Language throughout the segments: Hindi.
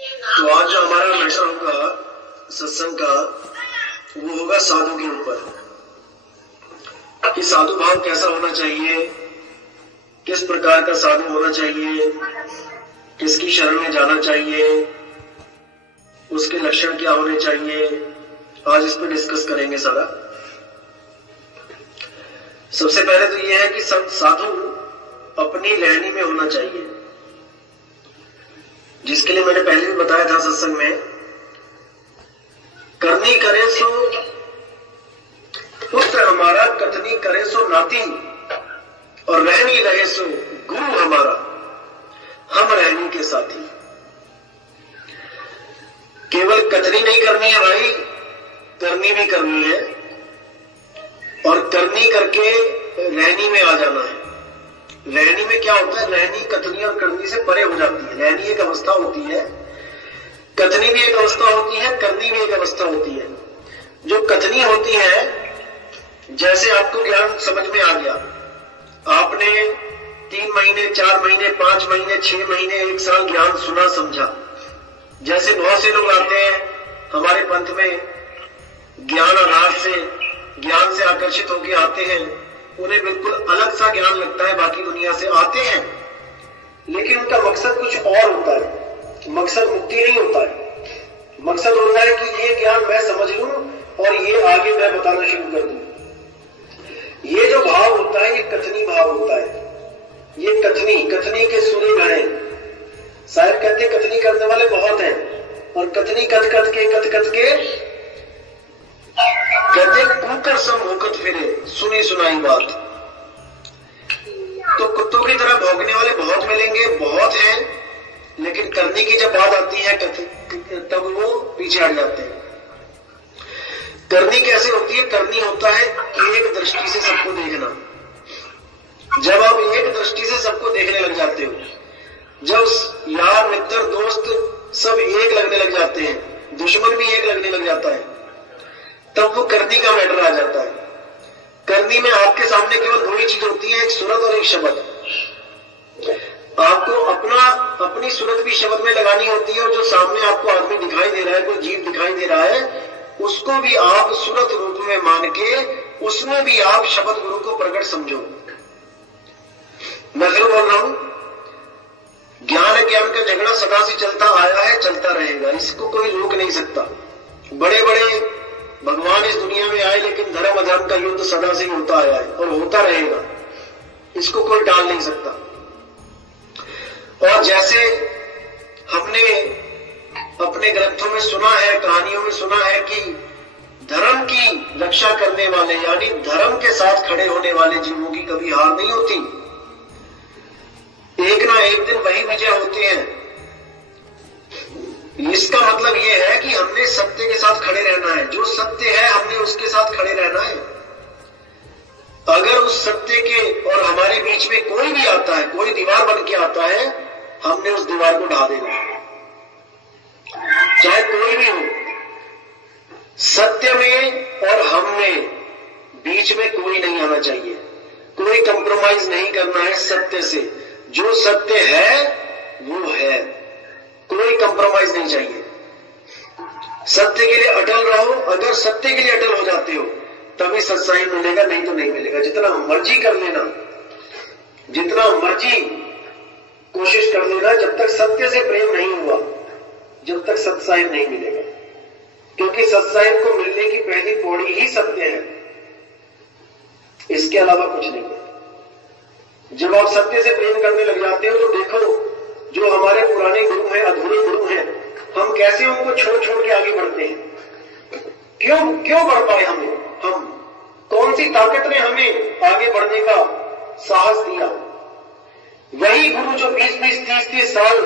तो आज जो हमारा मैटर होगा सत्संग का, वो होगा साधु के ऊपर कि साधु भाव कैसा होना चाहिए, किस प्रकार का साधु होना चाहिए, किसकी शरण में जाना चाहिए, उसके लक्षण क्या होने चाहिए। आज इस पर डिस्कस करेंगे सारा। सबसे पहले तो यह है कि साधु अपनी रहनी में होना चाहिए, जिसके लिए मैंने पहले भी बताया था सत्संग में। करनी करे सो पुत्र हमारा, कथनी करे सो नाती, और रहनी रहे सो गुरु हमारा, हम रहनी के साथी। केवल कथनी नहीं करनी है भाई, करनी भी करनी है, और करनी करके रहनी में आ जाना है। रहनी में क्या होता है, रहनी कथनी और करनी से परे हो जाती है। रहनी एक अवस्था होती है, कथनी भी एक अवस्था होती है, करनी भी एक अवस्था होती है। जो कथनी होती है, जैसे आपको ज्ञान समझ में आ गया, आपने 3 महीने 4 महीने 5 महीने 6 महीने 1 साल ज्ञान सुना समझा। जैसे बहुत से लोग आते हैं हमारे पंथ में, ज्ञान आधार से, ज्ञान से आकर्षित होकर आते हैं, उन्हें बिल्कुल अलग सा ज्ञान लगता है, बाकी दुनिया से आते हैं, लेकिन उनका मकसद कुछ और होता है। मकसद मुक्ति नहीं होता है, मकसद होता है कि ये ज्ञान मैं समझ लूं और ये आगे मैं बताना शुरू कर दूं। ये जो भाव होता है, ये कथनी भाव होता है। ये कथनी के सूर्य गणे, शायद कहते कथनी करने वाले बहुत हैं, और कथनी कथ के कहते कुकर सम होकत फिरे, सुनी सुनाई बात। तो कुत्तों की तरह भौंकने वाले बहुत मिलेंगे, बहुत हैं, लेकिन करने की जब बात आती है तब वो पीछे हट जाते हैं। करनी कैसे होती है? करनी होता है एक दृष्टि से सबको देखना। जब आप एक दृष्टि से सबको देखने लग जाते हो, जब यार मित्र दोस्त सब एक लगने लग जाते हैं, दुश्मन भी एक लगने लग जाता है, तब वो करनी का मैटर आ जाता है। करनी में आपके सामने केवल 2 ही चीज होती है, एक सूरत और एक शब्द। आपको अपनी सूरत भी शब्द में लगानी होती है, और जो सामने आपको आदमी दिखाई दे रहा है, कोई जीव दिखाई दे रहा है, उसको भी आप सूरत रूप में मान के उसमें भी आप शब्द गुरु को प्रकट समझो। मैं फिर बोल रहा हूं, ज्ञान का झगड़ा सदा से चलता आया है, चलता रहेगा, इसको कोई रोक नहीं सकता। बड़े बड़े भगवान इस दुनिया में आए, लेकिन धर्म अधर्म का युद्ध सदा से ही होता आया है और होता रहेगा, इसको कोई टाल नहीं सकता। और जैसे हमने अपने ग्रंथों में सुना है, कहानियों में सुना है कि धर्म की रक्षा करने वाले, यानी धर्म के साथ खड़े होने वाले जीवों की कभी हार नहीं होती। एक ना एक दिन वही विजय होते हैं। इसका मतलब यह है कि हमने सत्य के साथ खड़े रहना है। जो सत्य है हमने उसके साथ खड़े रहना है। अगर उस सत्य के और हमारे बीच में कोई भी आता है, कोई दीवार बन के आता है, हमने उस दीवार को ढा देना, चाहे कोई भी हो। सत्य में और हम में बीच में कोई नहीं आना चाहिए, कोई कंप्रोमाइज नहीं करना है सत्य से। जो सत्य है वो है, कोई कंप्रोमाइज नहीं चाहिए। सत्य के लिए अटल रहो। अगर सत्य के लिए अटल हो जाते हो तभी सत्संग मिलेगा, नहीं तो नहीं मिलेगा। जितना मर्जी कर लेना, जितना मर्जी कोशिश कर लेना, जब तक सत्य से प्रेम नहीं हुआ, जब तक सत्संग नहीं मिलेगा। क्योंकि सत्संग को मिलने की पहली पौड़ी ही सत्य है, इसके अलावा कुछ नहीं है। जब आप सत्य से प्रेम करने लग जाते हो तो देखो, जो हमारे पुराने गुरु हैं, अधूरे गुरु हैं, हम कैसे उनको छोड़ के आगे बढ़ते हैं। क्यों बढ़ पाए हम कौन सी ताकत ने हमें आगे बढ़ने का साहस दिया? वही गुरु जो 20-20, 30-30 साल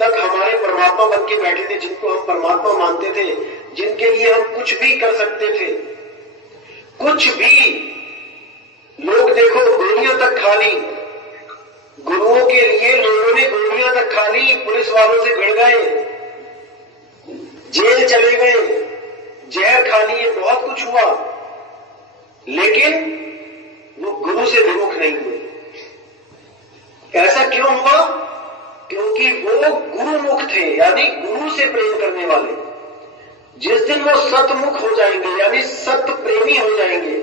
तक हमारे परमात्मा बन के बैठे थे, जिनको हम परमात्मा मानते थे, जिनके लिए हम कुछ भी कर सकते थे, कुछ भी। लोग देखो गोलियां तक खा ली, गुरुओं के लिए लोगों ने गोलियां तक खा ली, पुलिस वालों से भिड़ गए, जेल चले गए, जहर खा लिए, बहुत कुछ हुआ, लेकिन वो गुरु से विमुख नहीं हुए। ऐसा क्यों हुआ? क्योंकि वो गुरुमुख थे, यानी गुरु से प्रेम करने वाले। जिस दिन वो सतमुख हो जाएंगे, यानी सत्य प्रेमी हो जाएंगे,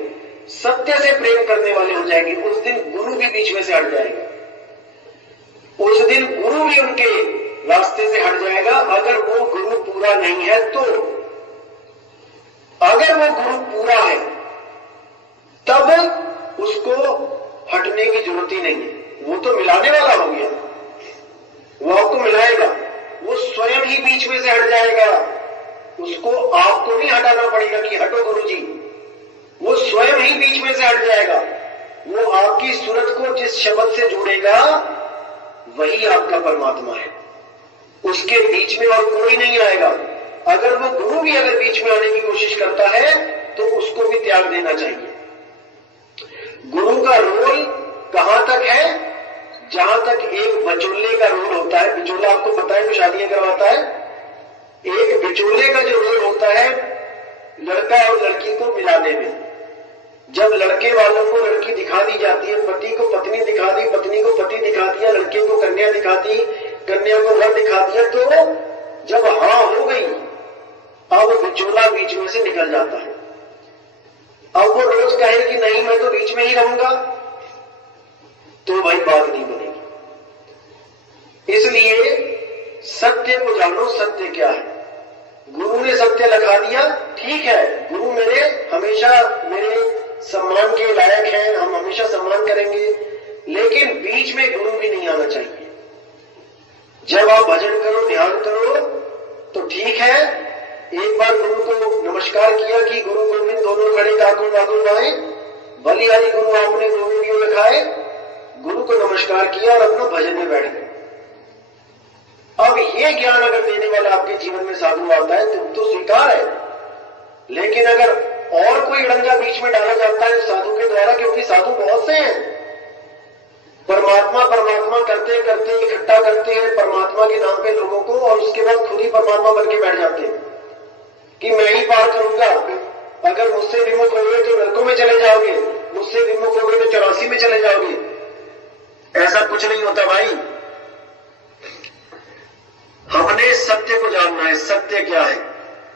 सत्य से प्रेम करने वाले हो जाएंगे, उस दिन गुरु भी बीच में से हट जाएगा। उस दिन गुरु भी उनके रास्ते से हट जाएगा। अगर वो गुरु पूरा नहीं है तो, अगर वो गुरु पूरा है तब उसको हटने की जरूरत ही नहीं है। वो तो मिलाने वाला हो गया, वो आपको मिलाएगा, वो स्वयं ही बीच में से हट जाएगा। उसको आपको नहीं हटाना पड़ेगा कि हटो गुरुजी, वो स्वयं ही बीच में से हट जाएगा। वो आपकी सूरत को जिस शब्द से जोड़ेगा वही आपका परमात्मा है, उसके बीच में और कोई नहीं आएगा। अगर वो गुरु भी अगर बीच में आने की कोशिश करता है तो उसको भी त्याग देना चाहिए। गुरु का रोल कहां तक है? जहां तक एक बिचौले का रोल होता है। बिचौला आपको पता है जो शादियां करवाता है, एक बिचौले का जो रोल होता है लड़का और लड़की को मिलाने में। जब लड़के वालों को लड़की दिखा दी जाती है, पति को पत्नी दिखा दी, पत्नी को पति दिखा दिया, लड़के को कन्या दिखा दी, कन्या को वर दिखा दिया, तो जब हाँ हो गई, अब बिचौला बीच में से निकल जाता है। अब वो रोज कहे कि नहीं मैं तो बीच में ही रहूंगा, तो भाई बात नहीं बनेगी। इसलिए सत्य को जानो, सत्य क्या है। गुरु ने सत्य लगा दिया, ठीक है, गुरु मेरे हमेशा मेरे सम्मान के लायक हैं, हम हमेशा सम्मान करेंगे, लेकिन बीच में गुरु भी नहीं आना चाहिए। जब आप भजन करो, ध्यान करो तो ठीक है, एक बार गुरु को नमस्कार किया कि गुरु गोविंद दोनों खड़े डाकुन डाकुन गाए, बलिहारी गुरु आपने गोविंदियों में खाए, गुरु को नमस्कार किया और अपना भजन में बैठ गए। अब ये ज्ञान अगर देने वाला आपके जीवन में साधु आता है तो स्वीकार है, लेकिन अगर और कोई अड़ंगा बीच में डाला जाता है साधु के द्वारा, क्योंकि साधु बहुत से हैं, परमात्मा परमात्मा करते करते इकट्ठा करते हैं परमात्मा के नाम पे लोगों को, और उसके बाद खुद ही परमात्मा बन के बैठ जाते हैं कि मैं ही पार करूंगा, अगर मुझसे विमुख हो गए तो नरकों में चले जाओगे, मुझसे विमुख हो गए तो 84 में चले जाओगे। ऐसा कुछ नहीं होता भाई। हमने सत्य को जानना है। सत्य क्या है?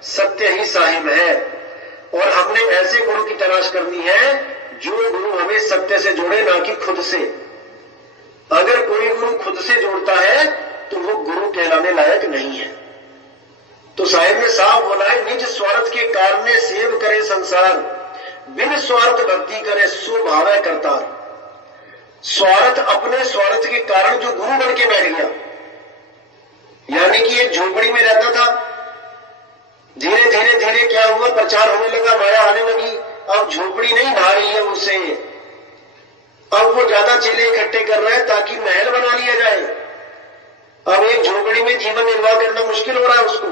सत्य ही साहिब है, और हमने ऐसे गुरु की तलाश करनी है जो गुरु हमें सत्य से जोड़े, ना कि खुद से। अगर कोई गुरु खुद से जोड़ता है तो वो गुरु कहलाने लायक नहीं है। तो साहिब ने साफ बोला है, निज स्वार्थ के कारण सेव करे संसार, बिन स्वार्थ भक्ति करे सो भावै करतार। स्वार्थ, अपने स्वार्थ के कारण जो गुरु बन के बैठ गया, यानी कि एक झोपड़ी में रहता था, धीरे धीरे धीरे क्या हुआ, प्रचार होने लगा, माया आने लगी, अब झोपड़ी नहीं ढा रही है उसे, अब वो ज्यादा चेले इकट्ठे कर रहे हैं ताकि महल बना लिया जाए। अब एक झोपड़ी में जीवन निर्वाह करना मुश्किल हो रहा है उसको।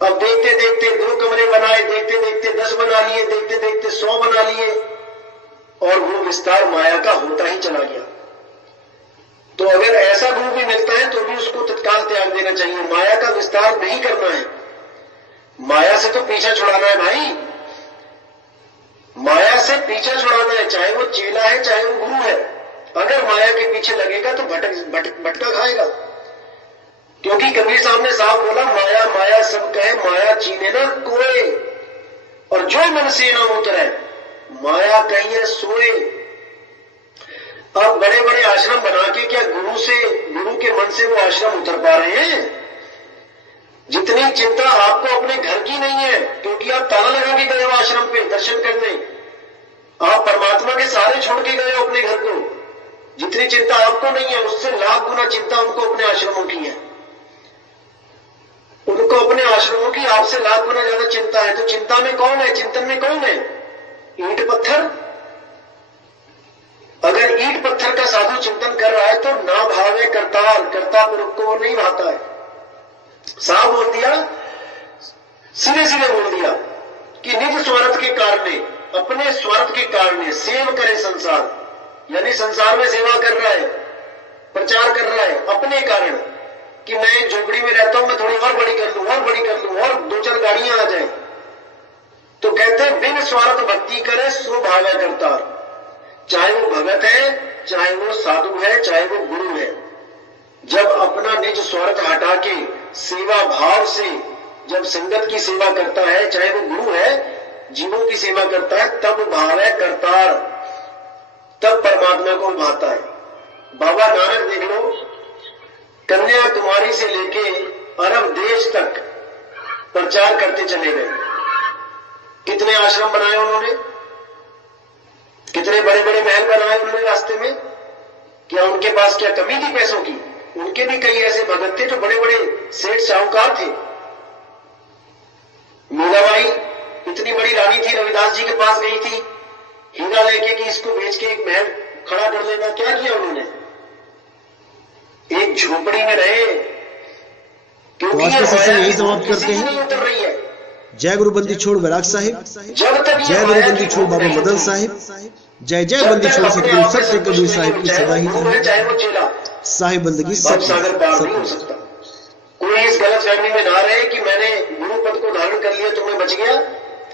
अब देखते देखते 2 कमरे बनाए, देखते देखते 10 बना लिए, देखते देखते 100 बना लिए, और वो विस्तार माया का होता ही चला गया। तो अगर ऐसा गुरु भी मिलता है तो भी उसको तत्काल त्याग देना चाहिए। माया का विस्तार नहीं करना है, माया से तो पीछा छुड़ाना है भाई, माया से पीछा छुड़ाना है, चाहे वो चेला है चाहे वो गुरु है। अगर माया के पीछे लगेगा तो भटका खाएगा, क्योंकि कबीर साहब ने साफ बोला, माया माया सब कहे, माया चीने ना कोई, और जो मन से ना उतरे माया कहीं सोए। अब बड़े बड़े आश्रम बना के क्या गुरु के मन से वो आश्रम उतर पा रहे हैं? जितनी चिंता आपको अपने घर की नहीं है, क्योंकि आप ताला लगा के गए हो आश्रम पे दर्शन करने, आप परमात्मा के सहारे छोड़ के गए हो अपने घर को, जितनी चिंता आपको नहीं है उससे लाख गुना चिंता उनको अपने आश्रमों की है। उनको अपने आश्रमों की आपसे लाख गुना ज्यादा चिंता है। तो चिंता में कौन है, चिंतन में कौन है? ईंट पत्थर। अगर ईंट पत्थर का साधु चिंतन कर रहा है तो ना भावे करतार, कर्ता पुरुष को नहीं भाता है। साफ बोल दिया, सीधे सीधे बोल दिया कि निज स्वार्थ के कारण, अपने स्वार्थ के कारण सेव करे संसार, यानी संसार में सेवा कर रहा है, प्रचार कर रहा है अपने कारण, कि मैं एक झोपड़ी में रहता हूं, मैं थोड़ी और बड़ी कर लूं, और बड़ी कर लूं, और 2-4 गाड़ियां आ जाए। तो कहते हैं बिन स्वार्थ भक्ति करे सो भावे करतार। चाहे वो भगत है, चाहे वो साधु है, चाहे वो गुरु है, जब अपना निज स्वार्थ हटा के सेवा भाव से जब संगत की सेवा करता है, चाहे वो गुरु है, जीवों की सेवा करता है, तब भाव है करतार, तब परमात्मा को भाता है। बाबा नानक देख लो, कन्याकुमारी से लेके अरब देश तक प्रचार करते चले गए। कितने आश्रम बनाए उन्होंने, कितने बड़े बड़े महल बनाए उन्होंने रास्ते में। क्या उनके पास क्या कमी थी पैसों की? उनके भी कई ऐसे भगत थे जो बड़े बड़े सेठ साहूकार थे। मीराबाई इतनी बड़ी रानी थी, रविदास जी के पास गई थी हीरा लेके कि इसको बेच के एक महल खड़ा कर लेना। क्या किया उन्होंने? एक झोपड़ी में रहे, क्योंकि आज का सत्संग यही समाप्त करते हैं। उतर रही है। जय गुरु बंदी छोड़ वैराग साहिब, जब तक जय गुरु बंदी छोड़ बाबा मदन साहिब, जय जय बंदी छोड़ सतगुरु सत्य कबीर साहिब की सदा ही चाहे वो चेला साहिब बंदगी सागर पार नहीं हो सकता। कोई इस गलत फहमी में ना रहे कि मैंने गुरु पद को धारण कर लिया तो मैं बच गया।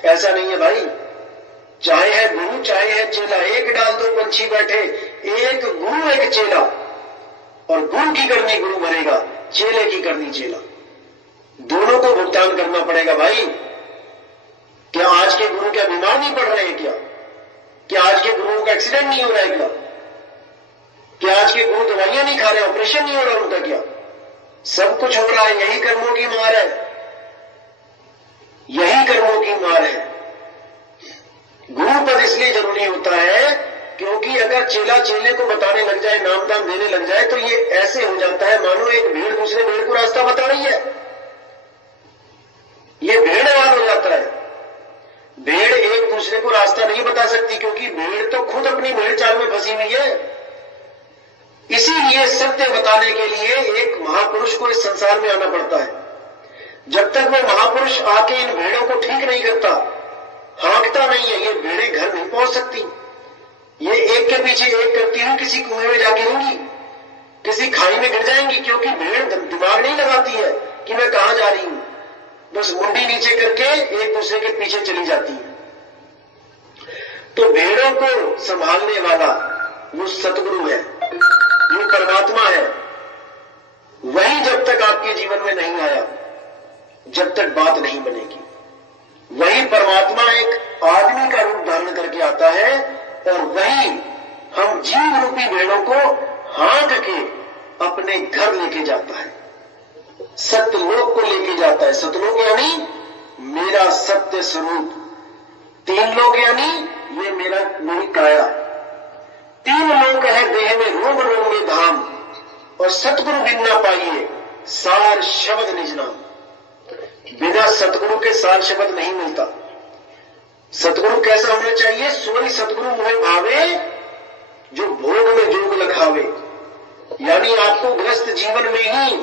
ऐसा नहीं है भाई। चाहे है गुरु चाहे है चेला, एक डाल दो पंछी बैठे, एक गुरु एक चेला, और गुरु की करनी गुरु भरेगा, चेले की करनी चेला। दोनों को भुगतान करना पड़ेगा भाई। क्या आज के गुरु क्या बीमार नहीं पड़ रहे हैं? क्या आज के गुरुओं का एक्सीडेंट नहीं हो रहा है? क्या आज के गुरु दवाइयां नहीं खा रहे, ऑपरेशन नहीं हो रहा उनका? क्या सब कुछ हो रहा है? यही कर्मों की मार है, यही कर्मों की मार है। गुरु पद इसलिए जरूरी होता है क्योंकि अगर चेला चेले को बताने लग जाए, नाम दाम देने लग जाए, तो ये ऐसे हो जाता है मानो एक भेड़ दूसरे भेड़ को रास्ता बता रही है। ये भेड़वाद हो जाता है। भेड़ एक दूसरे को रास्ता नहीं बता सकती, क्योंकि भेड़ तो खुद अपनी भेड़ चाल में फंसी हुई है। इसीलिए सत्य बताने के लिए एक महापुरुष को इस संसार में आना पड़ता है। जब तक वह महापुरुष आके इन भेड़ों को ठीक नहीं करता, हाँकता नहीं है, ये भेड़ें घर नहीं पहुंच सकती। ये एक के पीछे एक करती हुई किसी कुएं में जा गिरेंगी, किसी खाई में गिर जाएंगी, क्योंकि भेड़ दिमाग नहीं लगाती है कि मैं कहां जा रही हूं। बस मुंडी नीचे करके एक दूसरे के पीछे चली जाती है। तो भेड़ों को संभालने वाला वो सतगुरु है, वो परमात्मा है। वही जब तक आपके जीवन में नहीं आया, जब तक बात नहीं बनेगी। वही परमात्मा एक आदमी का रूप धारण करके आता है, और वही हम जीव रूपी भेड़ों को हाँक के अपने घर लेके जाता है, सत्यलोक को लेके जाता है। सतलोक यानी मेरा सत्य स्वरूप, तीन लोक यानी ये मेरी काया। तीन लोक है देह में रोम रोम में धाम, और सतगुरु बिन ना पाइए सार शब्द निज नाम। बिना सतगुरु के सार शब्द नहीं मिलता। सतगुरु कैसा होना चाहिए? सोई सतगुरु मुहे भावे, जो भोग में जोग लखावे। यानी आपको ग्रस्त जीवन में ही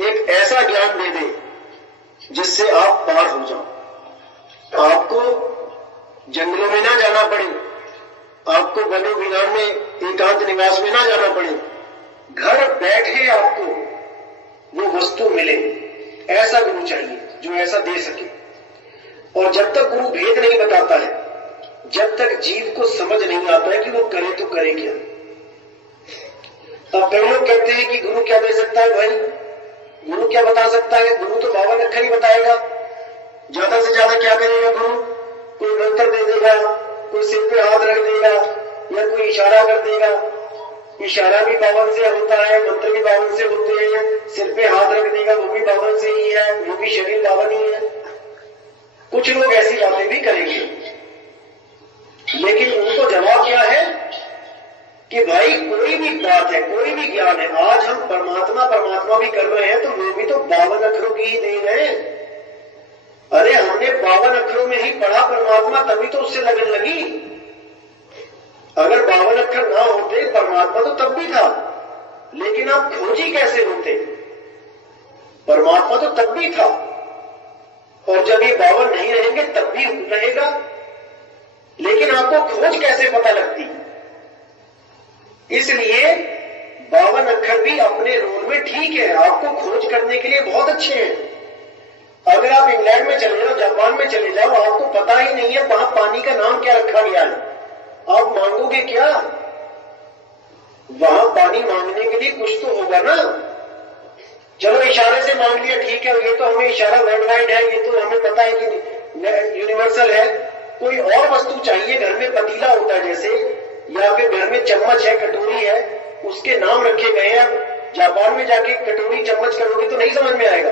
एक ऐसा ज्ञान दे दे जिससे आप पार हो जाओ। आपको जंगलों में ना जाना पड़े, आपको वनो विरान में एकांत निवास में ना जाना पड़े, घर बैठे आपको वो वस्तु मिले। ऐसा गुरु चाहिए जो ऐसा दे सके। और जब तक गुरु भेद नहीं बताता है, जब तक जीव को समझ नहीं आता है कि वो करे तो करे क्या। अब कई लोग कहते हैं कि गुरु क्या दे सकता है? भाई गुरु क्या बता सकता है? गुरु तो 52 अक्षर ही बताएगा। ज्यादा से ज्यादा क्या करेगा गुरु? कोई मंत्र दे देगा, कोई सिर पे हाथ रख देगा, या कोई इशारा कर देगा। इशारा भी 52 से होता है, मंत्र भी 52 से होते हैं, सिर पे हाथ रख देगा वो भी 52 से ही है, वो भी शरीर 52 ही है। कुछ लोग ऐसी बातें भी करेंगे, लेकिन उनको जवाब क्या है कि भाई कोई भी बात है, कोई भी ज्ञान है, आज हम परमात्मा भी कर रहे हैं, तो वो भी तो 52 अक्षरों की ही देन है। अरे हमने 52 अक्षरों में ही पढ़ा परमात्मा, तभी तो उससे लगन लगी। अगर 52 अक्षर ना होते, परमात्मा तो तब भी था, लेकिन आप खोजी कैसे होते? परमात्मा तो तब भी था, और जब ये 52 नहीं रहेंगे तब भी रहेगा, लेकिन आपको खोज कैसे पता लगती? इसलिए 52 अक्षर भी अपने रोल में ठीक है, आपको खोज करने के लिए बहुत अच्छे हैं। अगर आप इंग्लैंड में चले जाओ, जापान में चले जाओ, आपको पता ही नहीं है वहां पानी का नाम क्या रखा गया है, आप मांगोगे क्या? वहां पानी मांगने के लिए कुछ तो होगा ना। चलो इशारे से मांग लिया, ठीक है, ये तो हमें इशारा वर्ल्ड वाइड है, ये तो हमें पता है कि यूनिवर्सल है। कोई और वस्तु चाहिए, घर में पतीला होता है जैसे, या फिर घर में चम्मच है, कटोरी है, उसके नाम रखे गए हैं। जापान में जाके कटोरी चम्मच करोगे तो नहीं समझ में आएगा।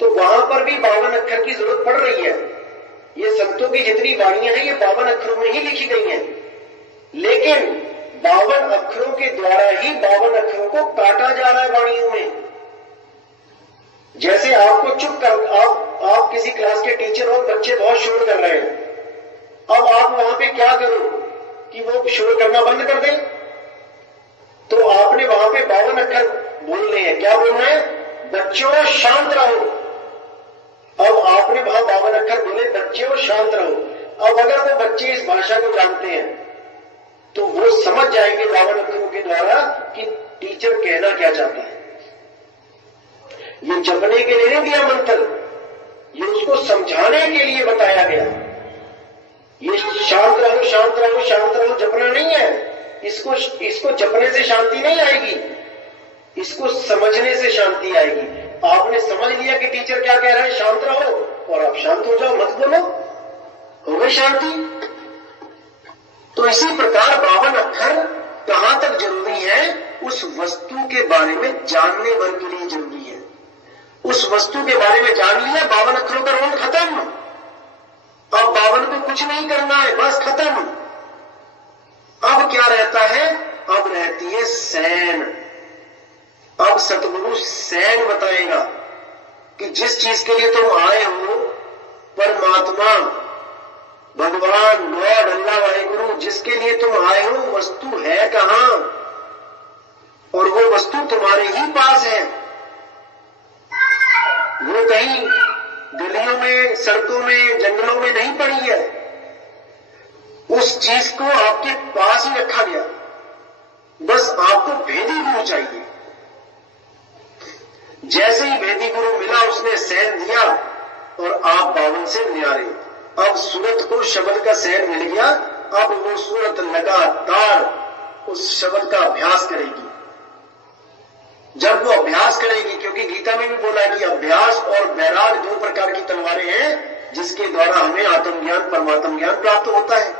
तो वहां पर भी 52 अक्षर की जरूरत पड़ रही है। ये संतों की जितनी वाणियां हैं ये 52 अक्षरों में ही लिखी गई हैं, लेकिन 52 अक्षरों के द्वारा ही 52 अक्षरों को काटा जा रहा है वाणियों में। जैसे आपको चुप कर, आप किसी क्लास के टीचर हो, बच्चे बहुत शोर कर रहे हैं, अब आप वहां पे क्या करो कि वो शोर करना बंद कर दें? तो आपने वहां पे 52 अक्षर बोलने हैं। क्या बोलना है? बच्चों शांत रहो। अब आपने वहां 52 अक्षर बोले, बच्चों शांत रहो। अब अगर वो बच्चे इस भाषा को जानते हैं तो वो समझ जाएंगे 52 अक्षरों के द्वारा कि टीचर कहना क्या चाहता है। ये जपने के लिए नहीं दिया मंत्र, ये उसको समझाने के लिए बताया गया। ये शांत रहो शांत रहो शांत रहो जपना नहीं है। इसको जपने से शांति नहीं आएगी, इसको समझने से शांति आएगी। आपने समझ लिया कि टीचर क्या कह रहा है, शांत रहो, और आप शांत हो जाओ, मत बोलो, हो गई शांति। तो इसी प्रकार 52 अक्षर कहां तक जरूरी है? उस वस्तु के बारे में जानने भर के लिए जरूरी है। उस वस्तु के बारे में जान लिया, 52 अक्षरों का रोल खत्म। अब 52 को कुछ नहीं करना है, बस खत्म। अब क्या रहता है? अब रहती है सैन। अब सतगुरु सैन बताएगा कि जिस चीज के लिए तुम आए हो, परमात्मा, भगवान, गॉड, अल्लाह, वाहिगुरु, जिसके लिए तुम आए हो, वस्तु है कहां? और वो वस्तु तुम्हारे ही पास है। वो कहीं गलियों में, सड़कों में, जंगलों में नहीं पड़ी है। उस चीज को आपके पास ही रखा गया, बस आपको भेदी गुरु चाहिए। जैसे ही भेदी गुरु मिला, उसने सैन दिया और आप 52 से न्यारे। अब सूरत को शब्द का सैन मिल गया। अब वो सूरत लगातार उस शब्द का अभ्यास करेगी। जब वो अभ्यास करेगी, क्योंकि गीता में भी बोला है कि अभ्यास और वैराग 2 प्रकार की तलवारें हैं जिसके द्वारा हमें आत्मज्ञान, परमात्म ज्ञान प्राप्त होता है।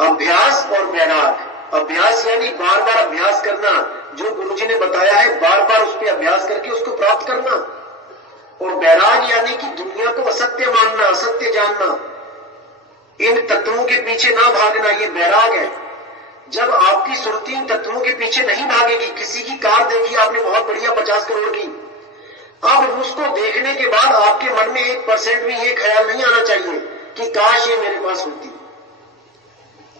अभ्यास और वैराग। अभ्यास यानी बार बार अभ्यास करना, जो गुरुजी ने बताया है बार बार उस पर अभ्यास करके उसको प्राप्त करना। और वैराग यानी कि दुनिया को असत्य मानना, असत्य जानना, इन तत्वों के पीछे ना भागना, ये वैराग है। जब आपकी सुरती इन तत्वों के पीछे नहीं भागेगी, किसी की कार देखी आपने बहुत बढ़िया 50 करोड़ की, अब उसको देखने के बाद आपके मन में 1% भी ये ख्याल नहीं आना चाहिए कि काश ये मेरे पास होती।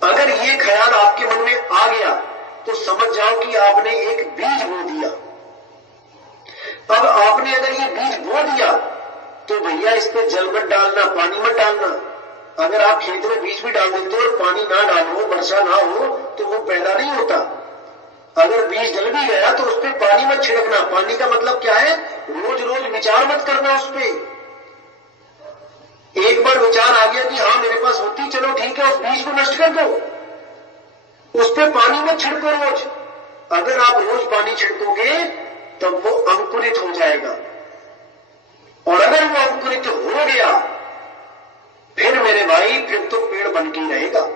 अगर ये ख्याल आपके मन में आ गया तो समझ जाओ कि आपने एक बीज बो दिया। अब आपने अगर ये बीज बो दिया तो भैया इस पे जल मत डालना, पानी मत डालना। अगर आप खेत में बीज भी डाल देते हो और पानी ना डालो, वर्षा ना हो, तो वो पैदा नहीं होता। अगर बीज जल भी गया तो उस पर पानी मत छिड़कना। पानी का मतलब क्या है? रोज रोज विचार मत करना उस पर। एक बार विचार आ गया कि हाँ मेरे पास होती, चलो ठीक है, उस बीज को नष्ट कर दो, उस पर पानी मत छिड़को रोज। अगर आप रोज पानी छिड़कोगे तब वो अंकुरित हो जाएगा, और अगर वो अंकुरित हो गया फिर मेरे भाई, फिर तो पेड़ बन के रहेगा।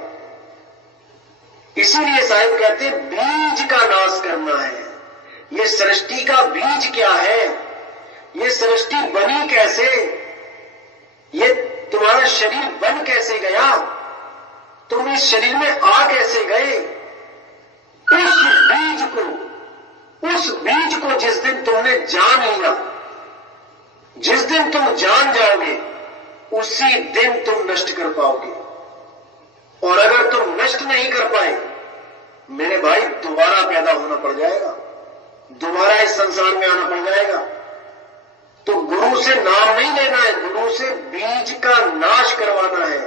इसीलिए साहिब कहते हैं बीज का नाश करना है। ये सृष्टि का बीज क्या है? ये सृष्टि बनी कैसे? ये तुम्हारा शरीर बन कैसे गया? तुम इस शरीर में आ कैसे गए? उस बीज को जिस दिन तुमने जान लिया, जिस दिन तुम जान जाओगे, उसी दिन तुम नष्ट कर पाओगे। और अगर तुम नष्ट नहीं कर पाए, मेरे भाई दोबारा पैदा होना पड़ जाएगा, दोबारा इस संसार में आना पड़ जाएगा। तो गुरु से नाम नहीं लेना है, गुरु से बीज का नाश करवाना है।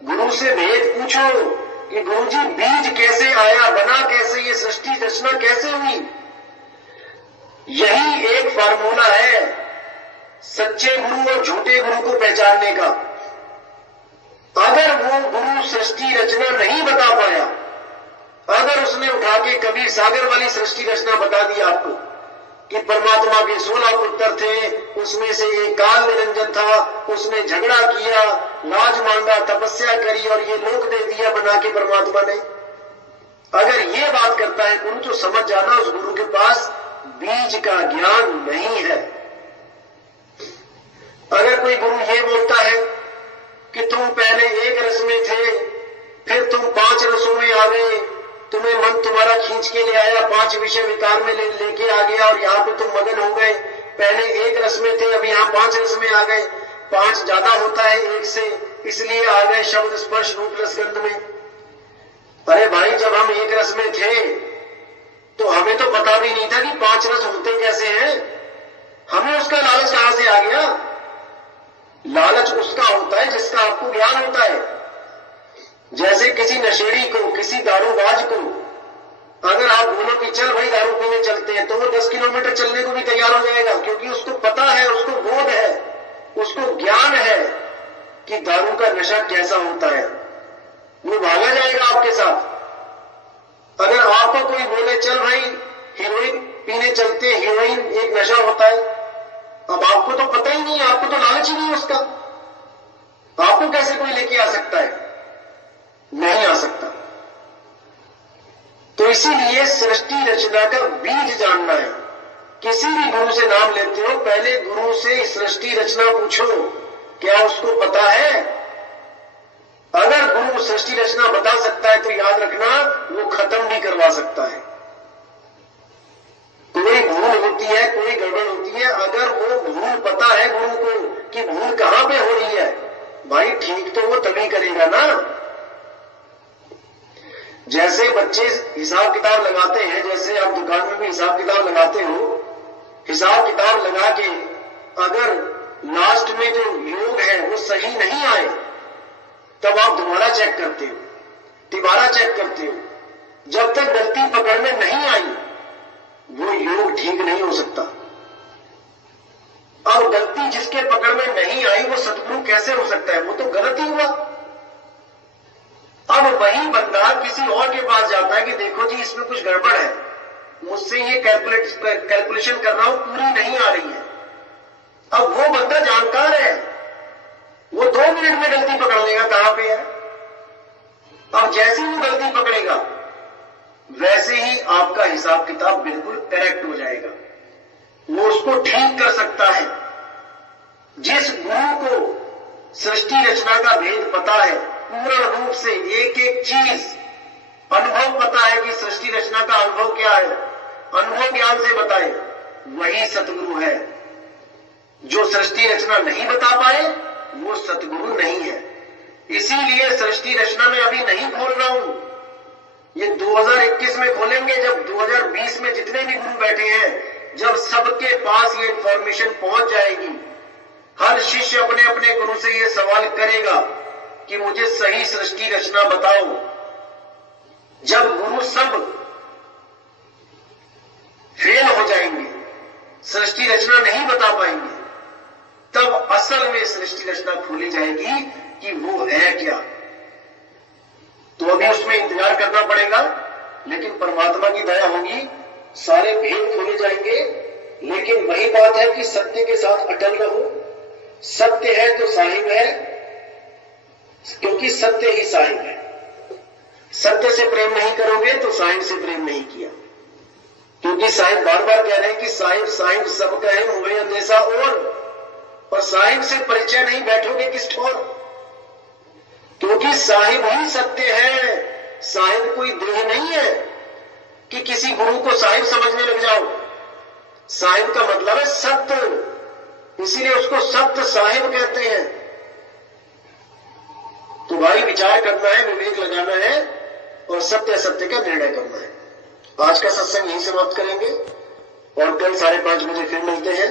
गुरु से भेद पूछो कि गुरुजी बीज कैसे आया, बना कैसे, ये सृष्टि रचना कैसे हुई? यही एक फार्मूला है सच्चे गुरु और झूठे गुरु को पहचानने का। अगर वो गुरु सृष्टि रचना नहीं बता पाया अगर उसने उठा के कबीर सागर वाली सृष्टि रचना बता दी आपको कि परमात्मा के 16 पुत्र थे, उसमें से एक काल निरंजन था, उसने झगड़ा किया, लाज मांगा, तपस्या करी और ये लोक दे दिया बना के परमात्मा ने, अगर ये बात करता है गुरु, तो समझ जाना उस गुरु के पास बीज का ज्ञान नहीं है। अगर कोई गुरु ये बोलता है कि तुम पहले एक रस में थे, फिर तुम 5 रसों में आ गए, तुम्हें मन तुम्हारा खींच के ले आया, 5 विषय विकार में लेके आ गया और यहाँ पे तुम मगन हो गए, पहले एक रस में थे, अभी यहाँ 5 रस में आ गए, 5 ज्यादा होता है 1 से, इसलिए आ गए शब्द स्पर्श रूप रस गंध में। अरे भाई, जब हम एक रस में थे तो हमें तो पता भी नहीं था कि 5 रस होते कैसे हैं, हमें उसका लालच कहां से आ गया? लालच उसका होता है जिसका आपको ज्ञान होता है। जैसे किसी नशेड़ी को, किसी दारूबाज को अगर आप बोलो कि चल भाई दारू पीने चलते हैं, तो वो 10 किलोमीटर चलने को भी तैयार हो जाएगा, क्योंकि उसको पता है, उसको बोध है, उसको ज्ञान है कि दारू का नशा कैसा होता है, वो भागा जाएगा आपके साथ। अगर आपको कोई बोले चल भाई हीरोइन पीने चलते, हीरोइन एक नशा होता है, अब आपको तो पता ही नहीं है, आपको तो लालच ही नहीं है उसका, आपको कैसे कोई लेके आ सकता है? नहीं आ सकता। तो इसीलिए सृष्टि रचना का बीज जानना है। किसी भी गुरु से नाम लेते हो, पहले गुरु से सृष्टि रचना पूछो, क्या उसको पता है? अगर गुरु सृष्टि रचना बता सकता है तो याद रखना वो खत्म भी करवा सकता है। कोई भूल होती है, कोई गड़बड़ होती है, अगर वो भूल पता है गुरु को कि भूल कहां पे हो रही है, भाई ठीक तो वो तभी करेगा ना। जैसे बच्चे हिसाब किताब लगाते हैं, जैसे आप दुकान में भी हिसाब किताब लगाते हो, हिसाब किताब लगा के अगर लास्ट में जो योग है वो सही नहीं आए, तब आप दोबारा चेक करते हो, तिबारा चेक करते हो। जब तक गलती पकड़ में नहीं आई वो योग ठीक नहीं हो सकता। अब गलती जिसके पकड़ में नहीं आई वो सदगुरु कैसे हो सकता है? वो तो गलत ही हुआ। अब वही बंदा किसी और के पास जाता है कि देखो जी इसमें कुछ गड़बड़ है, मुझसे ये कैलकुलेशन कर रहा हूं, पूरी नहीं आ रही है। अब वो बंदा जानकार है, वो 2 मिनट में गलती पकड़ लेगा कहां पे है। अब जैसे ही वो गलती पकड़ेगा वैसे ही आपका हिसाब किताब बिल्कुल करेक्ट हो जाएगा, वो उसको ठीक कर सकता है। जिस गुरु को सृष्टि रचना का भेद पता है, पूर्ण रूप से एक एक चीज अनुभव पता है कि सृष्टि रचना का अनुभव क्या है, अनुभव ज्ञान से बताए, वही सतगुरु है। जो सृष्टि रचना नहीं बता पाए वो सतगुरु नहीं है। इसीलिए सृष्टि रचना में अभी नहीं खोल रहा हूं, ये 2021 में खोलेंगे, जब 2020 में जितने भी गुरु बैठे हैं, जब सबके पास ये इंफॉर्मेशन पहुंच जाएगी, हर शिष्य अपने अपने गुरु से ये सवाल करेगा कि मुझे सही सृष्टि रचना बताओ। जब गुरु सब फेल हो जाएंगे, सृष्टि रचना नहीं बता पाएंगे, तब असल में सृष्टि रचना खोली जाएगी कि वो है क्या। तो अभी उसमें इंतजार करना पड़ेगा, लेकिन परमात्मा की दया होगी, सारे भेद खोले जाएंगे। लेकिन वही बात है कि सत्य के साथ अटल रहो। सत्य है तो साहिब है, क्योंकि सत्य ही साहिब है। सत्य से प्रेम नहीं करोगे तो साहिब से प्रेम नहीं किया, क्योंकि साहिब बार बार कह रहे हैं कि साहिब साहिब सब कहे मुझे अंदेशा और साहिब से परिचय नहीं बैठोगे किस ठोर, क्योंकि साहिब ही सत्य है। साहिब कोई देह नहीं है कि किसी गुरु को साहिब समझने लग जाओ। साहिब का मतलब है सत्य, इसीलिए उसको सत्य साहिब कहते हैं। तो भाई विचार करना है, विवेक लगाना है और सत्य असत्य का निर्णय करना है। आज का सत्संग यहीं समाप्त करेंगे और कल 5:30 बजे फिर मिलते हैं।